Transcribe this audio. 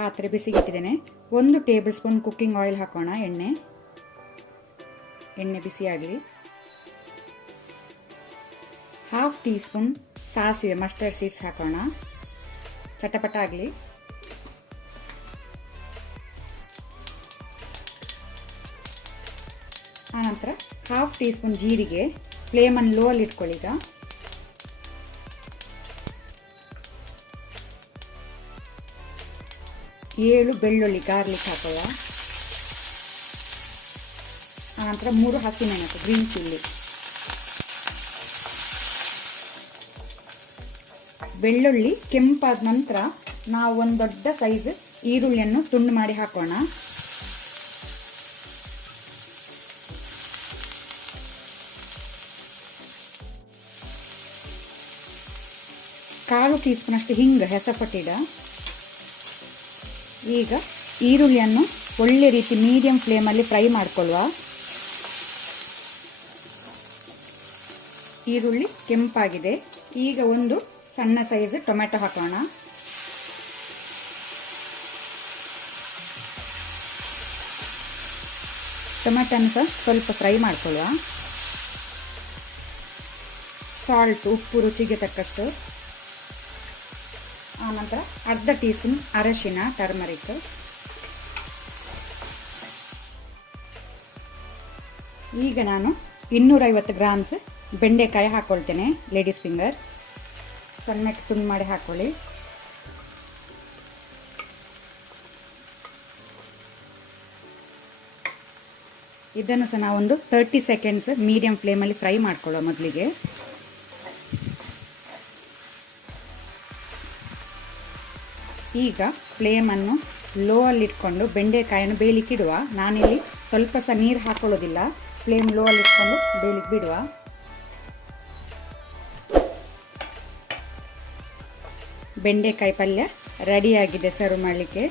ಪಾತ್ರೆ ಬಿಸಿಗಿಟ್ಟಿದ್ದೇನೆ. 1 table spoon cooking oil ಹಾಕೋಣ. ಎಣ್ಣೆ ಬಿಸಿಯಾಗಲಿ. 1/2 ಟೀ ಸ್ಪೂನ್ ಸಾಸಿವೆ ಮಸ್ಟರ್ಡ್ ಸೀಡ್ಸ್ ಹಾಕೋಣ. ಚಟಪಟ ಆಗಲಿ. ಆನಂತರ 1/2 ಟೀ ಸ್ಪೂನ್ ಜೀರಿಗೆ. ಫ್ಲೇಮನ್ನು ಲೋ ಅಲ್ಲಿ ಇಟ್ಕೊಳ್ಳಿ. ಈಗ 7 ಬೆಳ್ಳುಳ್ಳಿ ಗಾರ್ಲಿಕ್ ಹಾಕೊಳ್ಳ. ಆನಂತರ 3 ಹಸಿಮೆಣಸು ಗ್ರೀನ್ ಚಿಲ್ಲಿ. ಬೆಳ್ಳುಳ್ಳಿ ಕೆಂಪಾದ ನಂತರ ನಾವು ಒಂದು ದೊಡ್ಡ ಸೈಜ್ ಈರುಳ್ಳಿಯನ್ನು ತುಂಡು ಮಾಡಿ ಹಾಕೋಣ. ಕಾಲು ಟೀ ಸ್ಪೂನ್ ಅಷ್ಟು ಹಿಂಗ ಹೆಸಪಟ್ಟಿಡ. ಈಗ ಈರುಳ್ಳಿಯನ್ನು ಒಳ್ಳೆ ರೀತಿ ಮೀಡಿಯಂ ಫ್ಲೇಮಲ್ಲಿ ಫ್ರೈ ಮಾಡ್ಕೊಳ್ಳುವ. ಈರುಳ್ಳಿ ಕೆಂಪಾಗಿದೆ. ಈಗ ಒಂದು ಸಣ್ಣ ಸೈಜ್ ಟೊಮೆಟೊ ಹಾಕೋಣ. ಟೊಮೆಟೊನ ಸಹ ಸ್ವಲ್ಪ ಫ್ರೈ ಮಾಡ್ಕೊಳ್ಳುವ. ಸಾಲ್ಟ್ ಉಪ್ಪು ರುಚಿಗೆ ತಕ್ಕಷ್ಟು. ಆನಂತರ ಅರ್ಧ ಟೀ ಸ್ಪೂನ್ ಅರಶಿನ ಟರ್ಮರಿಕ್. ಈಗ ನಾನು 250 ಗ್ರಾಮ್ಸ್ ಬೆಂಡೆಕಾಯಿ ಹಾಕೊಳ್ತೇನೆ. ಲೇಡೀಸ್ ಫಿಂಗರ್ ಸಣ್ಣಕ್ಕೆ ತುಂಡು ಮಾಡಿ ಹಾಕೊಳ್ಳಿ. ಇದನ್ನು ಸಹ ನಾವೊಂದು 30 ಸೆಕೆಂಡ್ಸ್ ಮೀಡಿಯಂ ಫ್ಲೇಮಲ್ಲಿ ಫ್ರೈ ಮಾಡ್ಕೊಳ್ಳೋ ಮೊದಲಿಗೆ. ಈಗ ಫ್ಲೇಮನ್ನು ಲೋ ಅಲ್ಲಿ ಇಟ್ಕೊಂಡು ಬೆಂಡೆಕಾಯನ್ನು ಬೇಯಲಿಕ್ಕೆ ಇಡುವ. ನಾನಿಲ್ಲಿ ಸ್ವಲ್ಪ ಸಹ ನೀರು ಹಾಕೊಳ್ಳೋದಿಲ್ಲ. ಫ್ಲೇಮ್ ಲೋ ಅಲ್ಲಿ ಇಟ್ಕೊಂಡು ಬೇಯಲಿಕ್ಕೆ ಬಿಡುವ. ಬೆಂಡೆಕಾಯಿ ಪಲ್ಯ ರೆಡಿಯಾಗಿದೆ ಸರ್ವ್ ಮಾಡಲಿಕ್ಕೆ.